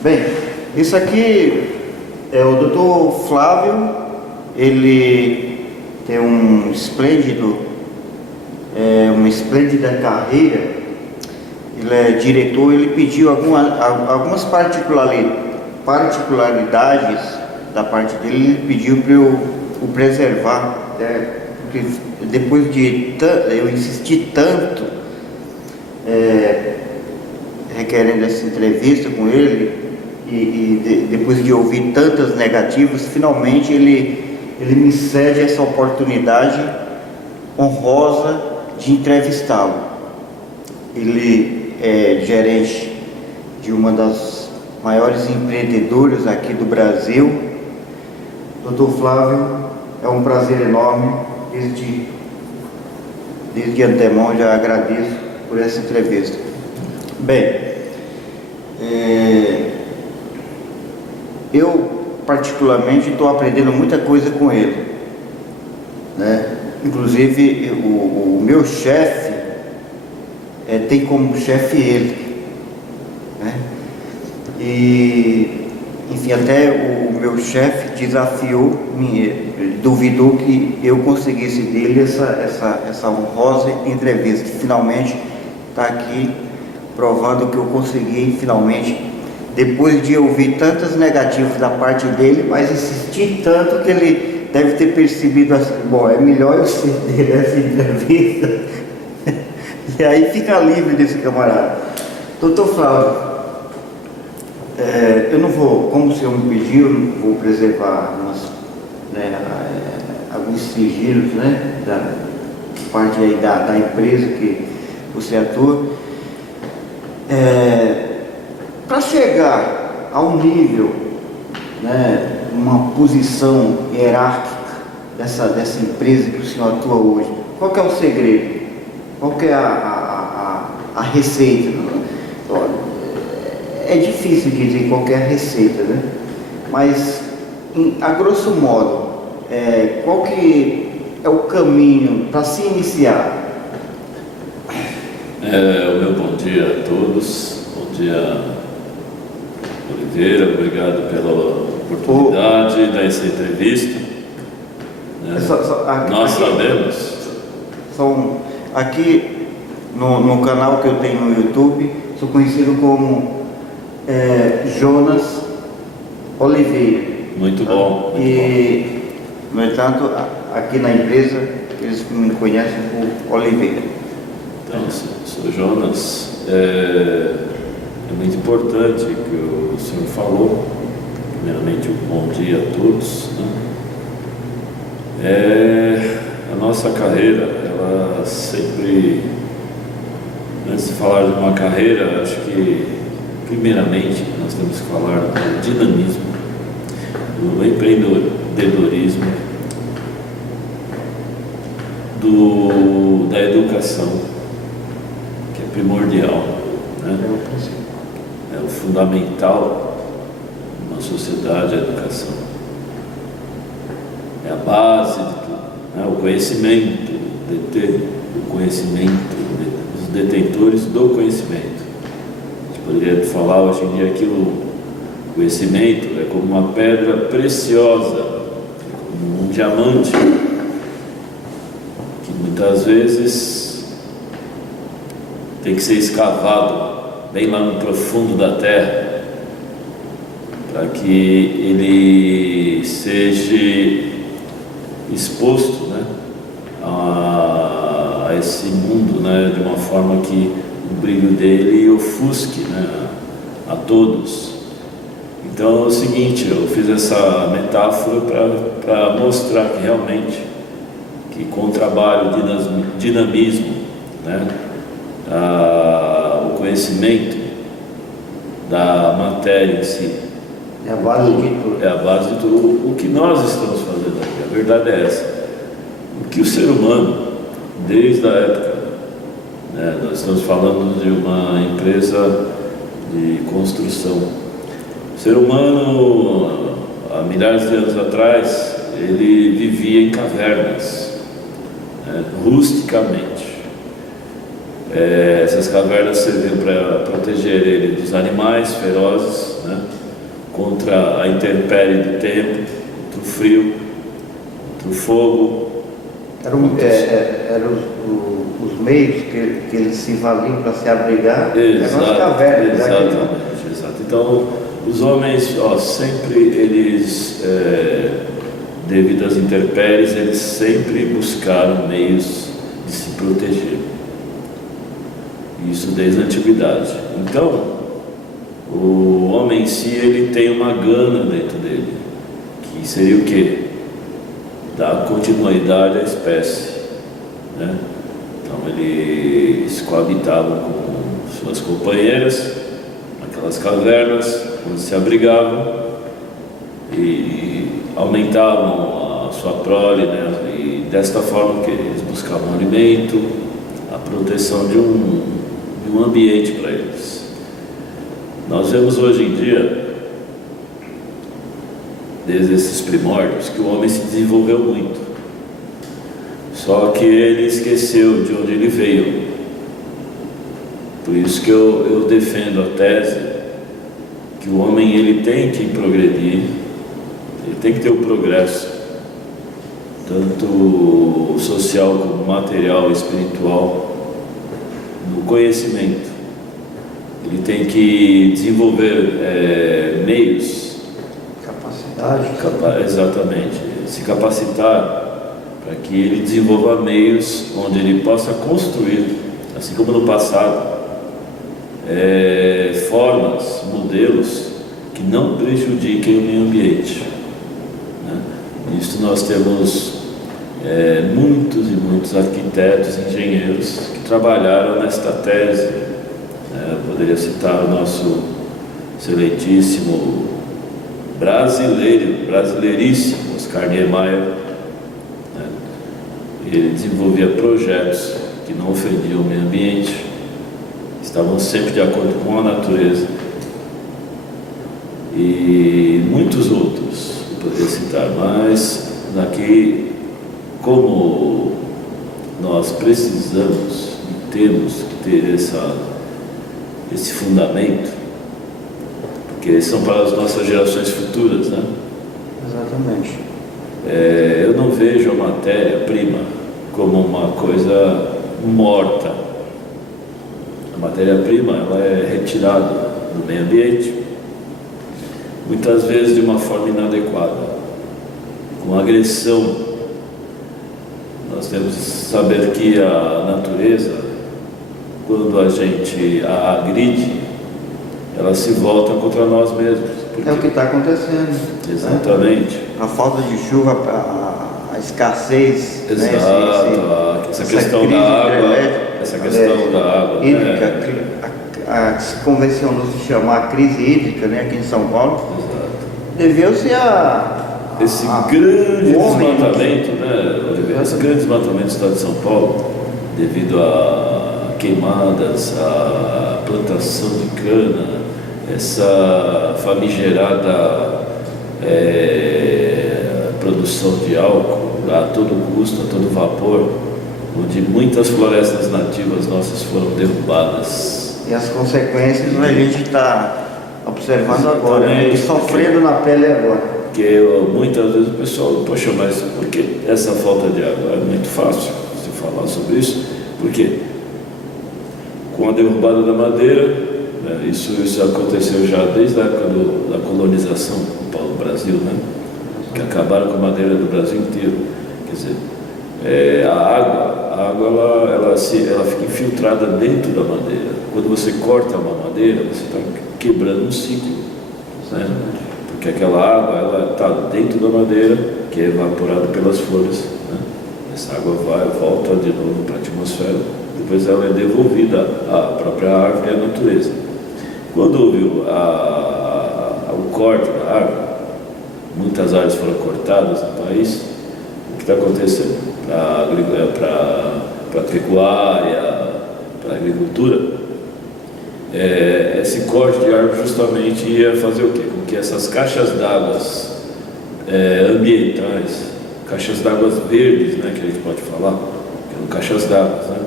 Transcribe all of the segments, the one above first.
Bem, isso aqui é o Dr. Flávio. Ele tem uma esplêndida carreira. Ele é diretor. Ele pediu algumas particularidades da parte dele. Ele pediu para eu o preservar, porque depois de eu insistir tanto requerendo essa entrevista com ele, depois de ouvir tantas negativas, finalmente ele me cede essa oportunidade honrosa de entrevistá-lo. Ele é gerente de uma das maiores empreendedoras aqui do Brasil. Dr. Flávio, é um prazer enorme. Desde antemão já agradeço por essa entrevista. Bem, eu particularmente estou aprendendo muita coisa com ele, né? Inclusive o meu chefe tem como chefe ele, né? E enfim, até o meu chefe duvidou que eu conseguisse dele essa honrosa entrevista. Finalmente está aqui provando que eu consegui, finalmente, depois de ouvir tantas negativas da parte dele, mas insistir tanto que ele deve ter percebido assim: bom, é melhor eu ceder essa entrevista e aí fica livre desse camarada. Doutor Flávio, eu não vou, como o senhor me pediu, eu não vou preservar alguns sigilos, né, da parte aí da empresa que você atua. Para chegar ao nível, né, uma posição hierárquica dessa empresa que o senhor atua hoje, qual que é o segredo? Qual que é a receita? É difícil dizer qual que é a receita, né? Mas, a grosso modo, qual que é o caminho para se iniciar? O meu bom dia a todos. Bom dia, Oliveira. Obrigado pela oportunidade dessa entrevista. Nós sabemos. Aqui no canal que eu tenho no YouTube, sou conhecido como Jonas Oliveira. Muito bom. No entanto, aqui na empresa, eles me conhecem por Oliveira. Então, sou Jonas. É muito importante que o senhor falou. Primeiramente, um bom dia a todos, né? A nossa carreira, ela sempre, antes de falar de uma carreira, acho que primeiramente nós temos que falar do dinamismo, do empreendedorismo, da educação, que é primordial, né? É o fundamental numa sociedade, a educação. É a base de tudo, né? O conhecimento, o conhecimento, os detentores do conhecimento. A gente poderia falar hoje em dia que o conhecimento é como uma pedra preciosa, como um diamante, que muitas vezes tem que ser escavado bem lá no profundo da terra, para que ele seja exposto, né, a esse mundo, né, de uma forma que o brilho dele ofusque, né, a todos. Então é o seguinte, eu fiz essa metáfora para mostrar que realmente, que com o trabalho, dinamismo, né, o conhecimento da matéria em si, é a base de tudo. É a base de tudo. O que nós estamos fazendo aqui, a verdade é essa. O que o ser humano, desde a época, né, nós estamos falando de uma empresa de construção. O ser humano, há milhares de anos atrás, ele vivia em cavernas, né, rusticamente. Essas cavernas serviam para proteger ele dos animais ferozes, né? Contra a intempérie do tempo, contra o frio, contra o fogo. Eram os meios que eles se valiam para se abrigar. Eram as cavernas. Exato. Então, os homens, sempre eles, devido às intempéries, eles sempre buscaram meios de se proteger. Isso desde a antiguidade. Então, o homem em si, ele tem uma gana dentro dele, que seria o quê? Dar continuidade à espécie, né? Então eles coabitavam com suas companheiras naquelas cavernas, onde se abrigavam e aumentavam a sua prole, né? E desta forma que eles buscavam alimento, a proteção de um ambiente para eles. Nós vemos hoje em dia, desde esses primórdios, que o homem se desenvolveu muito. Só que ele esqueceu de onde ele veio. Por isso que eu defendo a tese que o homem ele tem que progredir, ele tem que ter o progresso, tanto social como material e espiritual, no conhecimento. Ele tem que desenvolver meios, exatamente, se capacitar para que ele desenvolva meios onde ele possa construir, assim como no passado, formas, modelos que não prejudiquem o meio ambiente, né? Nisto nós temos muitos e muitos arquitetos, engenheiros que trabalharam nesta tese. Eu poderia citar o nosso excelentíssimo brasileiríssimo Oscar Niemeyer, né? Ele desenvolvia projetos que não ofendiam o meio ambiente, estavam sempre de acordo com a natureza, e muitos outros eu poderia citar, mas daqui, como nós precisamos e temos que ter esse fundamento, porque são para as nossas gerações futuras, né? Exatamente. Eu não vejo a matéria-prima como uma coisa morta. A matéria-prima ela é retirada do meio ambiente, muitas vezes de uma forma inadequada, com agressão. Nós temos que saber que a natureza, quando a gente a agride, ela se volta contra nós mesmos. É o que está acontecendo. Exatamente. Né? A falta de chuva, a escassez, exato, né? essa questão da água, hídrica, que se convencionou se chamar crise hídrica, né, aqui em São Paulo, deveu-se esse grande desmatamento, né, Oliveira? Esse grande desmatamento do estado de São Paulo, devido a queimadas, a plantação de cana, essa famigerada produção de álcool a todo custo, a todo vapor, onde muitas florestas nativas nossas foram derrubadas. E as consequências a gente está observando agora, né? E sofrendo na pele agora. Porque muitas vezes o pessoal, poxa, mas por que essa falta de água? É muito fácil você falar sobre isso, porque com a derrubada da madeira, né, isso aconteceu já desde a época da colonização do Brasil, né, que acabaram com a madeira do Brasil inteiro. Quer dizer, a água ela fica infiltrada dentro da madeira. Quando você corta uma madeira, você está quebrando um ciclo, né? Porque aquela água está dentro da madeira, que é evaporada pelas folhas, né? Essa água volta de novo para a atmosfera, depois ela é devolvida à própria árvore e à natureza. Quando houve o corte da árvore, muitas árvores foram cortadas no país. O que está acontecendo para a pecuária, para a agricultura? Esse corte de árvore justamente ia fazer o quê? Com que essas caixas d'água ambientais, caixas d'água verdes, né, que a gente pode falar, que são caixas d'água, né?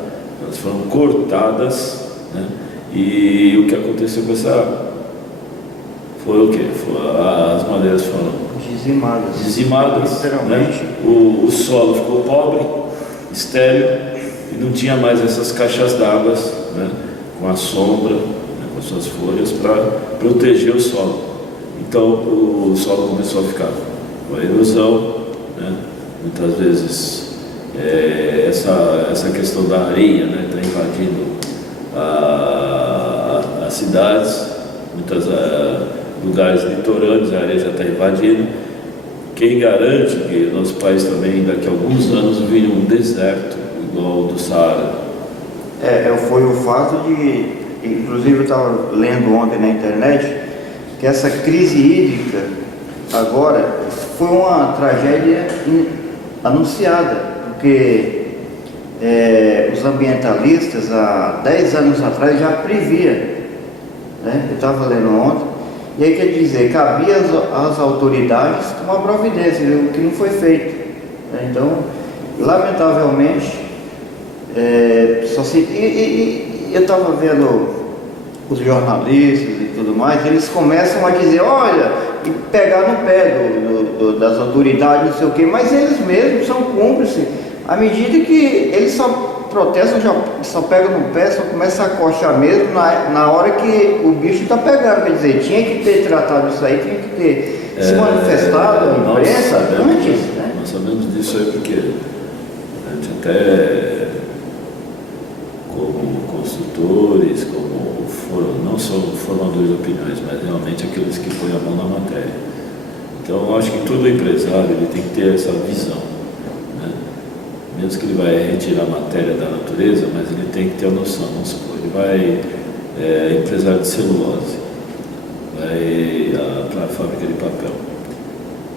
elas foram cortadas, né? E o que aconteceu com essa água? Foi o quê? As madeiras foram dizimadas, literalmente. né? O solo ficou pobre, estéril, e não tinha mais essas caixas d'água, né? Com a sombra, né? Com suas folhas, para proteger o solo. Então o solo começou a ficar com a erosão, né? Muitas vezes essa questão da areia, né? Está invadindo as cidades, muitos lugares litorâneos, a areia já está invadindo. Quem garante que nosso país também daqui a alguns anos vire um deserto igual ao do Saara? Foi o fato de, inclusive eu estava lendo ontem na internet, que essa crise hídrica agora foi uma tragédia anunciada, porque os ambientalistas há 10 anos atrás já previam, né? Eu estava lendo ontem, e aí quer dizer, cabia às autoridades tomar providência, o que não foi feito, né? Então, lamentavelmente, eu estava vendo os jornalistas e tudo mais, eles começam a dizer, olha, e pegar no pé das autoridades, não sei o quê, mas eles mesmos são cúmplices, à medida que eles só protestam, só pegam no pé, só começam a coxar mesmo na hora que o bicho está pegando. Quer dizer, tinha que ter tratado isso aí, tinha que ter se manifestado a imprensa antes, né? Nós sabemos disso aí porque a gente até, como consultores, não são formadores de opiniões, mas realmente aqueles que põem a mão na matéria. Então eu acho que todo empresário ele tem que ter essa visão, né? Mesmo que ele vai retirar a matéria da natureza, mas ele tem que ter a noção. Vamos supor, ele vai empresário de celulose, vai para a fábrica de papel.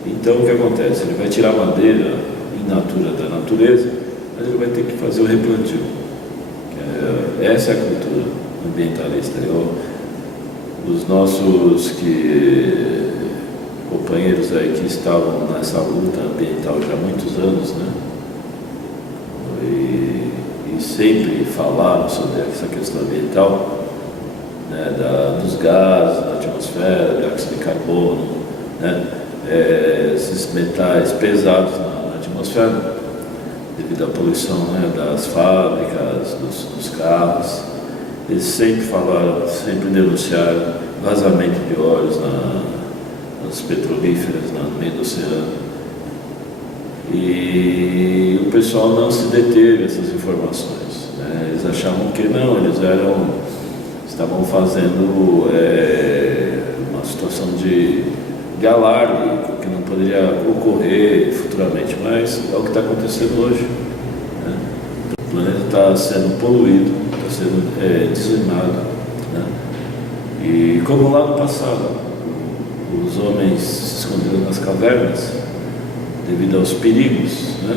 Então o que acontece? Ele vai tirar a madeira in natura da natureza, mas ele vai ter que fazer o replantio. Essa é a cultura ambientalista. Os nossos companheiros aí que estavam nessa luta ambiental já há muitos anos, né? E sempre falaram sobre essa questão ambiental, né? Dos gases da atmosfera, dióxido de carbono, né? Esses metais pesados na atmosfera, devido à poluição, né? Das fábricas, dos carros. Eles sempre falaram, sempre denunciaram vazamento de óleos nas petrolíferas, no meio do oceano. E o pessoal não se deteve a essas informações, né? Eles achavam que não, eles estavam fazendo uma situação de alarme, que não poderia ocorrer futuramente, mas é o que está acontecendo hoje, né? O planeta está sendo poluído, está sendo dizimado, né? E como lá no passado, os homens se esconderam nas cavernas devido aos perigos, né?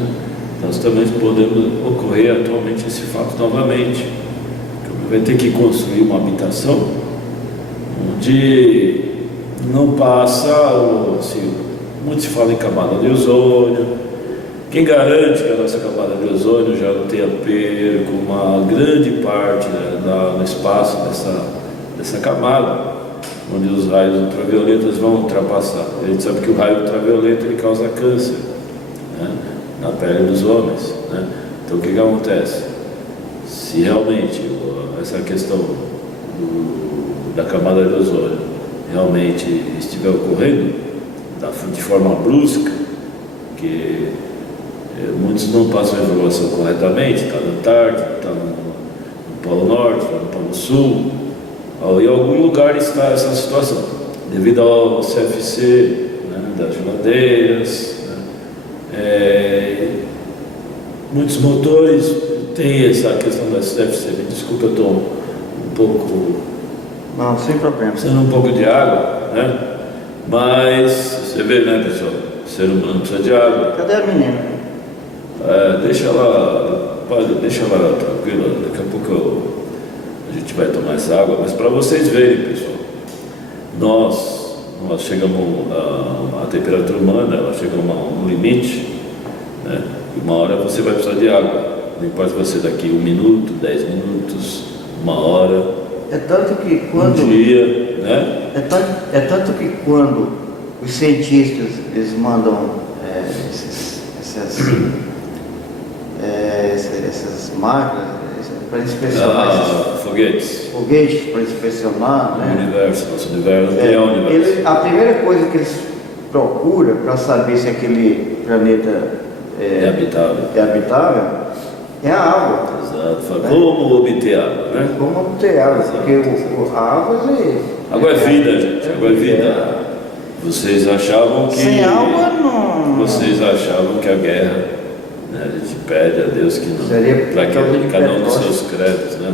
Nós também podemos ocorrer atualmente esse fato novamente. Vai ter que construir uma habitação onde não passa, muito se fala em camada de ozônio. Quem garante que a nossa camada de ozônio já não tenha perco uma grande parte, né, no espaço dessa camada, onde os raios ultravioletas vão ultrapassar. A gente sabe que o raio ultravioleta ele causa câncer, né, na pele dos homens, né? Então o que acontece? Se realmente essa questão da camada de ozônio realmente estiver ocorrendo de forma brusca, que muitos não passam a informação corretamente, está na Antártida, está no Polo Norte, está no Polo Sul, em algum lugar está essa situação, devido ao CFC, né, das geladeiras, né? Muitos motores têm essa questão da CFC. Me desculpa, eu estou um pouco... Não, sem problema. Precisando um pouco de água, né? Mas você vê, né, pessoal? O ser humano precisa de água. Cadê a menina? Deixa ela tranquila. Daqui a pouco a gente vai tomar essa água. Mas para vocês verem, pessoal, nós chegamos a temperatura humana, ela chega a um limite, né? E uma hora você vai precisar de água. não importa você daqui 1 minuto, 10 minutos, 1 hora, É tanto que quando, um dia, né? é tanto que quando os cientistas eles mandam essas máquinas para inspecionar Foguetes. foguetes para inspecionar, O né? universo, nosso universo não tem universo. A primeira coisa que eles procuram para saber se aquele planeta É habitável. é habitável é a água. Exato. Fala, como obter água, né? Como obter água, porque a água Água é vida, gente. Água é vida. Vocês achavam que. Sem água não. Vocês achavam que a guerra, né, a gente pede a Deus que não. Seria Para que causa de cada um dos petróleo. seus credos, né?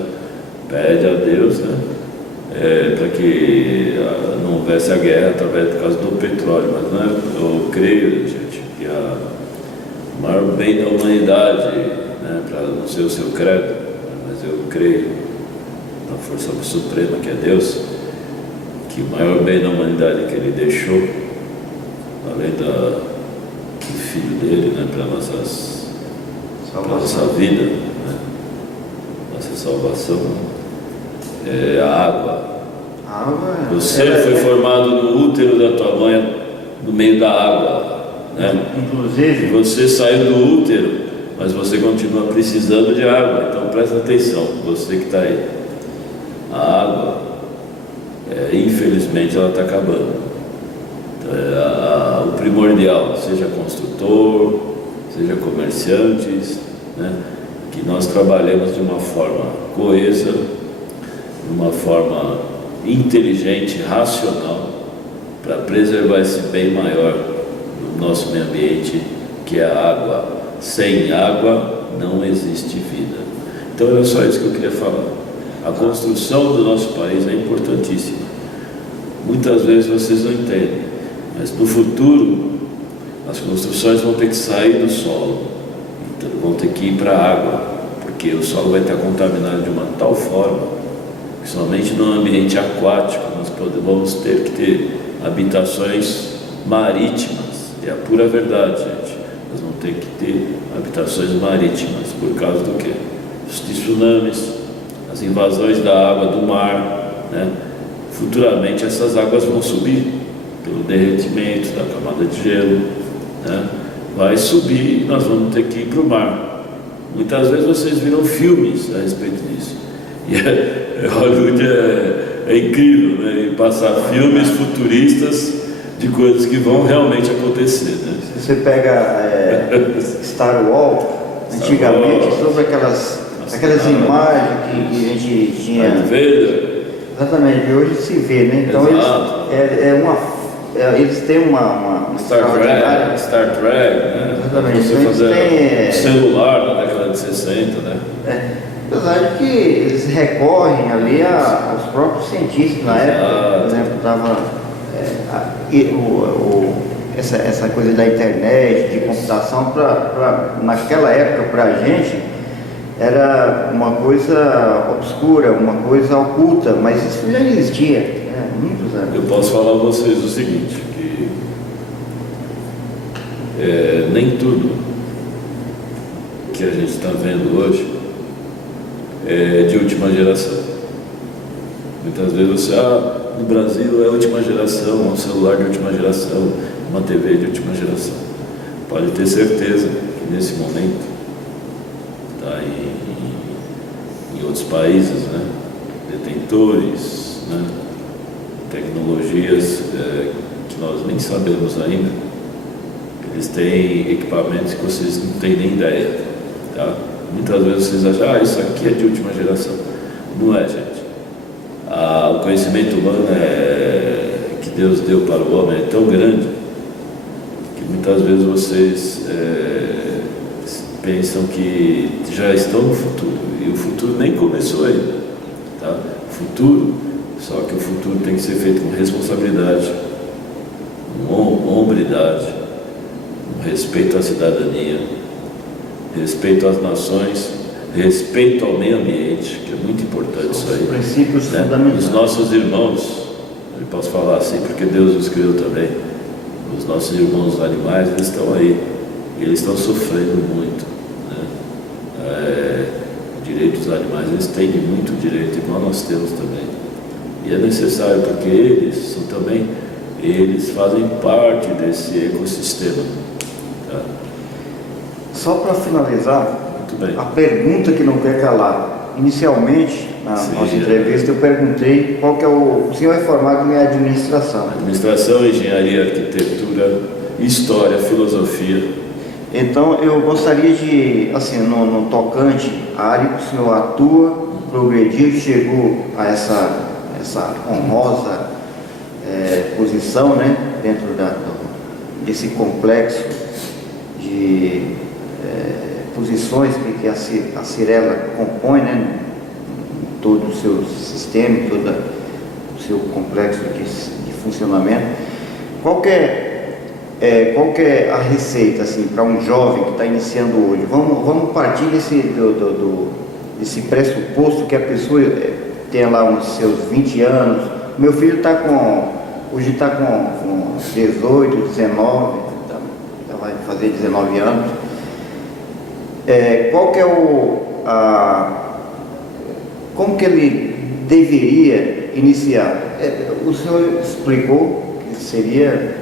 Pede a Deus, né? Para que não houvesse a guerra através por causa do petróleo. Mas não é, eu creio, gente, que o maior bem da humanidade, né, para não ser o seu credo, mas eu creio na força suprema que é Deus, que o maior bem da humanidade que Ele deixou, além do Filho dele, né, para nossa vida, né, nossa salvação, é a água. A água Você foi formado no útero da tua mãe, no meio da água, né? inclusive, Você saiu do útero, mas você continua precisando de água. Então presta atenção, você que está aí. A água, infelizmente, ela está acabando. Então, o primordial, seja construtor, seja comerciantes, né? Que nós trabalhemos de uma forma coesa, de uma forma inteligente, racional, para preservar esse bem maior no nosso meio ambiente, que é a água. Sem água não existe vida. Então era só isso que eu queria falar. A construção do nosso país é importantíssima. Muitas vezes vocês não entendem, mas no futuro as construções vão ter que sair do solo, então vão ter que ir para a água, porque o solo vai estar contaminado de uma tal forma que somente no ambiente aquático nós vamos ter que ter habitações marítimas. É a pura verdade, gente. Nós vamos ter que ter habitações marítimas. Por causa do quê? Os tsunamis, as invasões da água do mar, né? Futuramente essas águas vão subir pelo derretimento da camada de gelo, né? Vai subir e nós vamos ter que ir para o mar. Muitas vezes vocês viram filmes a respeito disso. E Hollywood é incrível, né? E passar filmes futuristas de coisas que vão realmente acontecer, né? se você pega Star Wars, antigamente, Wars, sobre aquelas imagens que a gente tinha. Darth Vader. Exatamente, e hoje se vê, né? Então Exato. eles têm uma extraordinária. Star Trek, né? Exatamente. Você Então, fazer eles têm, celular na década de 60, né? apesar de que eles recorrem ali aos próprios cientistas na época, por exemplo, estava essa coisa da internet, de computação, naquela época para a gente era uma coisa obscura, uma coisa oculta, mas isso já existia, né? Muitos anos. Eu posso falar a vocês o seguinte, que nem tudo que a gente está vendo hoje é de última geração. Muitas vezes você, no Brasil é a última geração, um celular de última geração, uma TV de última geração. Pode ter certeza que nesse momento está em outros países, né? Detentores, né? Tecnologias que nós nem sabemos ainda. Eles têm equipamentos que vocês não têm nem ideia, tá? Muitas vezes vocês acham, isso aqui é de última geração. Não é, gente. O conhecimento humano que Deus deu para o homem é tão grande que muitas vezes vocês pensam que já estão no futuro, e o futuro nem começou ainda, tá? Futuro, só que o futuro tem que ser feito com responsabilidade, com hombridade, com respeito à cidadania, respeito às nações, respeito ao meio ambiente, que é muito importante isso aí. Princípios né? fundamentais. Os nossos irmãos, eu posso falar assim porque Deus os criou também, os nossos irmãos animais, eles estão aí, eles estão sofrendo muito, né? direitos dos animais, eles têm muito direito, igual nós temos também. E é necessário, porque eles são também, eles fazem parte desse ecossistema. Tá? Só para finalizar, Muito bem. a pergunta que não quer calar. Inicialmente, na nossa entrevista, eu perguntei qual que é o senhor é formado em administração. Administração, engenharia, arquitetura, história, filosofia. Então, eu gostaria de, assim, no tocante à área que o senhor atua, progrediu e chegou a essa honrosa posição, né, dentro desse complexo de posições que a Cyrela compõe, né, em todo o seu sistema, em todo o seu complexo de funcionamento. Qual que é a receita, assim, para um jovem que está iniciando hoje? Vamos partir desse pressuposto que a pessoa tem lá uns seus 20 anos. Meu filho hoje está com 18, 19, já vai fazer 19 anos. Qual que é como que ele deveria iniciar? O senhor explicou que seria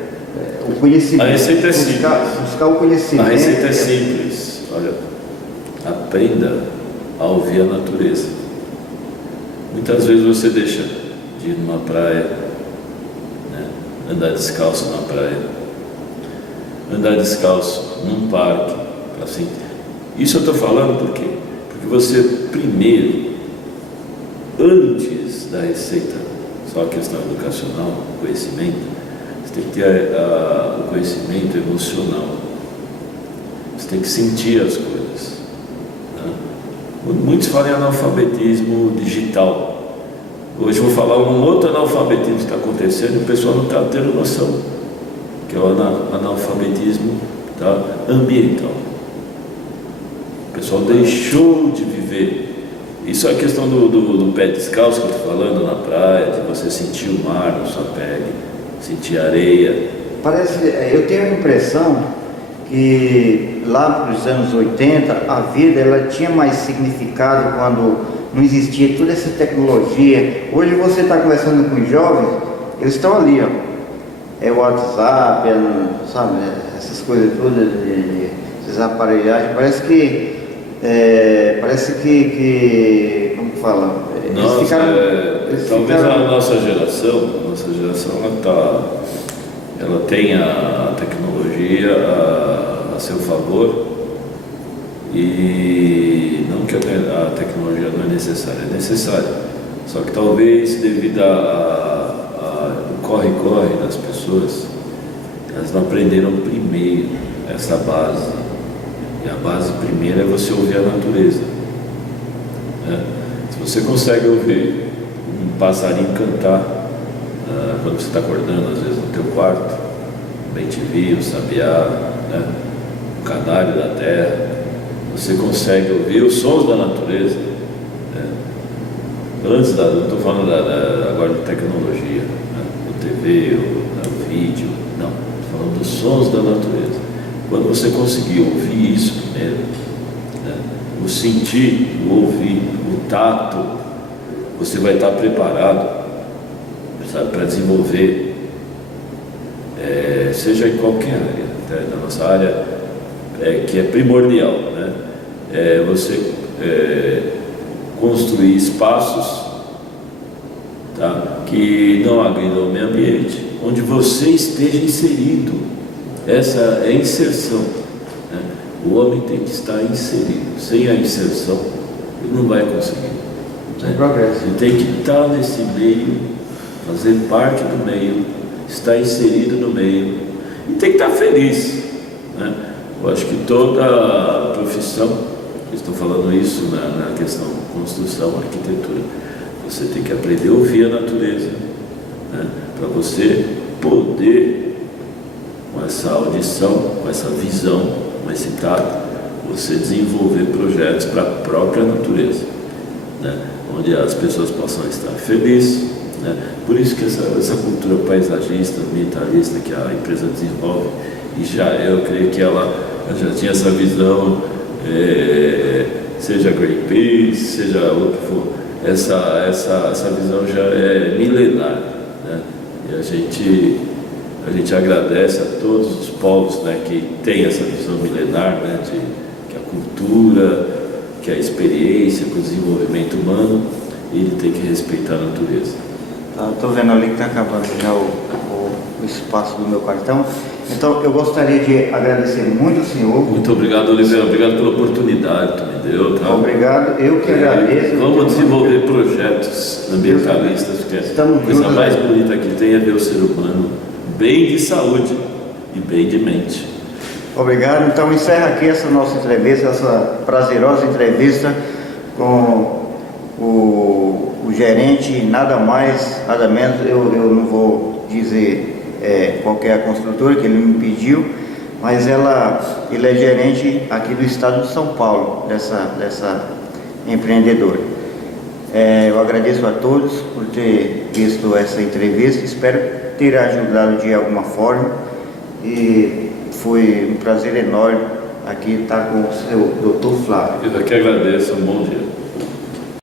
o conhecimento. A receita é simples. Buscar o conhecimento. A receita é simples. Olha, aprenda a ouvir a natureza. Muitas vezes você deixa de ir numa praia, né, andar descalço na praia, andar descalço num parque, assim. Isso eu estou falando por quê? Porque você primeiro, antes da receita, só a questão educacional, conhecimento, você tem que ter o conhecimento emocional. Você tem que sentir as coisas. Né? Muitos falam em analfabetismo digital. Hoje eu vou falar um outro analfabetismo que está acontecendo e o pessoal não está tendo noção, que é o analfabetismo, tá, ambiental. O pessoal deixou de viver. Isso é a questão do pé descalço que eu estou falando na praia, de você sentir o mar na sua pele, sentir areia. Eu tenho a impressão que lá nos anos 80 a vida ela tinha mais significado quando não existia toda essa tecnologia. Hoje você está conversando com os jovens, eles estão ali, ó. É o WhatsApp, sabe, essas coisas todas, essas aparelhagens, parece que como fala? Talvez a nossa geração ela tem a tecnologia a seu favor, e não que a tecnologia não é necessária, só que talvez devido ao corre-corre das pessoas, elas não aprenderam primeiro essa base. E a base primeira é você ouvir a natureza. Né? Se você consegue ouvir um passarinho cantar quando você está acordando, às vezes no teu quarto, o bem-te-vi, o sabiá, né? O canário da terra, você consegue ouvir os sons da natureza. Né? Não estou falando agora de tecnologia, né? Do TV, do vídeo, não, estou falando dos sons da natureza. Quando você conseguir ouvir isso primeiro, né, o sentir, o ouvir, o tato, você vai estar preparado, sabe, para desenvolver, seja em qualquer área, até na nossa área, que é primordial, né, você construir espaços, tá, que não agridam o meio ambiente, onde você esteja inserido. Essa é a inserção, né? O homem tem que estar inserido. Sem a inserção, ele não vai conseguir. Né? Ele tem que estar nesse meio, fazer parte do meio, estar inserido no meio e tem que estar feliz. Né? Eu acho que toda profissão, estou falando isso na questão construção, arquitetura, você tem que aprender a ouvir a natureza, né? Para você poder, com essa audição, com essa visão, com esse tato, você desenvolver projetos para a própria natureza, né? Onde as pessoas possam estar felizes, né? Por isso que essa cultura paisagista, ambientalista que a empresa desenvolve, e eu creio que ela já tinha essa visão seja Greenpeace, seja o que for, essa visão já é milenar, né? E a gente agradece a todos os povos, né, que têm essa visão milenar, né, que a cultura, que a experiência, que o desenvolvimento humano, ele tem que respeitar a natureza. Estou vendo ali que está acabando já o espaço do meu cartão. Então, eu gostaria de agradecer muito ao senhor. Muito obrigado, Oliveira. Obrigado pela oportunidade que tu me deu. Tá? Obrigado. Eu que agradeço. Vamos desenvolver projetos ambientalistas, porque a coisa mais bonita que tem é ver o ser humano bem de saúde e bem de mente. Obrigado. Então, encerra aqui essa nossa entrevista, essa prazerosa entrevista com o gerente, nada mais, nada menos. Eu não vou dizer qual que é a construtora que ele me pediu, mas ele é gerente aqui do estado de São Paulo, dessa empreendedora. Eu agradeço a todos por ter visto essa entrevista, espero ter ajudado de alguma forma, e foi um prazer enorme aqui estar com o seu Dr. Flávio. Eu que agradeço, um bom dia.